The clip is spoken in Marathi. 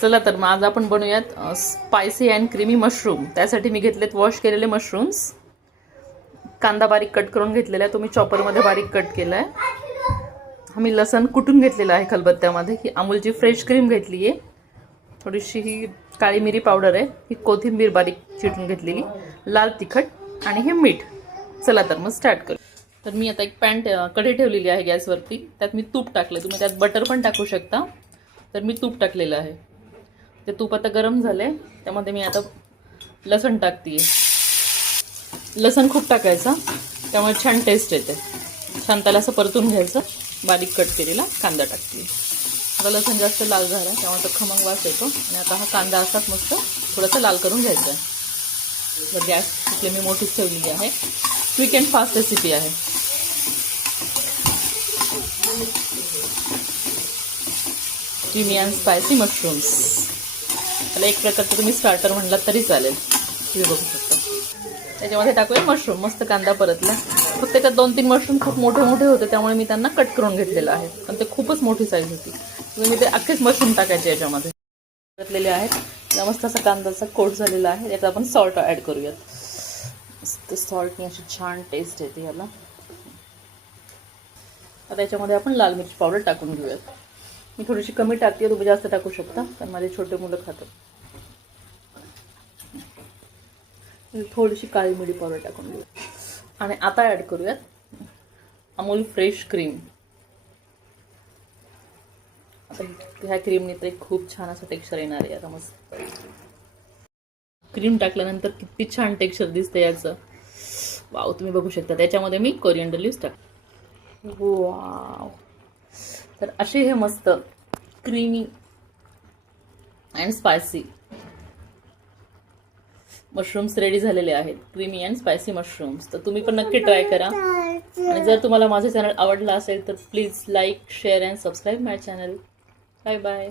चला तर मग आज आपण बनवूयात स्पायसी अँड क्रीमी मशरूम. त्यासाठी मी घेतलेत वॉश केलेले मशरूम्स. कांदा बारीक कट करून घेतलेला आहे, तो मी चॉपरमध्ये बारीक कट केला आहे. आम्ही लसण कुटून घेतलेला आहे खलबत्त्यामध्ये. ही अमूलची फ्रेश क्रीम घेतली आहे. थोडीशी ही काळी मिरी पावडर आहे, ही कोथिंबीर बारीक चिरून घेतलेली, लाल तिखट आणि हे मीठ. चला तर मग स्टार्ट करू. तर मी आता एक पॅन कढई ठेवलेली आहे गॅसवरती. त्यात मी तूप टाकलं, तुम्ही त्यात बटर पण टाकू शकता. तर मी तूप टाकलेलं आहे. ते तूप आता गरम झाले, त्यामध्ये मी आता लसण टाकते. लसण खूप टाकायचं, त्यामुळे छान टेस्ट येते. छान त्याला असं परतून घ्यायचं. बारीक कट केलेला कांदा टाकते. आता लसण जास्त लाल झाला, त्यामुळे तो खमंग वास येतो. आणि आता हा कांदा असाच मस्त थोडासा लाल करून घ्यायचा आहे. तर गॅस फ्लेम मी मोठीच ठेवलेली आहे. क्विक अँड फास्ट रेसिपी आहे. Creamy and spicy mushrooms. त्याला एक प्रकारचं तुम्ही स्टार्टर म्हणलात तरी चालेल. तुम्ही बघू शकता. त्याच्यामध्ये टाकूया मशरूम. मस्त कांदा परतला. फक्त त्याच्यात 2-3 मशरूम खूप मोठे मोठे होते, त्यामुळे मी त्यांना कट करून घेतलेलं आहे. पण ते खूपच मोठी साईज होती. तुम्ही ते अख्खेच मशरूम टाकायचे याच्यामध्ये. परतलेले आहेत. त्या मस्त असा कांद्याचा कोट झालेला आहे. त्यात आपण सॉल्ट ॲड करूयात. मस्त सॉल्टनी अशी छान टेस्ट येते याला. आता याच्यामध्ये आपण लाल मिरची पावडर टाकून घेऊयात. मी थोडीशी कमी टाकते, तुम्ही जास्त टाकू शकता, कारण माझे छोटे मुलं खातात. थोडीशी काळी मिरी पावडर टाकून घेऊ. आणि आता ॲड करूयात अमूल फ्रेश क्रीम. आता ह्या क्रीमने तर खूप छान असं टेक्स्चर येणार आहे. आता मस्त क्रीम टाकल्यानंतर किती छान टेक्स्चर दिसतं याचं. वाव, तुम्ही बघू शकता. त्याच्यामध्ये मी कोरिएंडर लीव्हज टाक. वाव. तर असे हे मस्त creamy and spicy mushrooms ready झालेले आहेत. Creamy and spicy mushrooms. तर तुम्ही पण नक्की ट्राय करा. आणि जर तुम्हाला माझं चॅनल आवडलं असेल तर please like, share and subscribe my channel. Bye bye.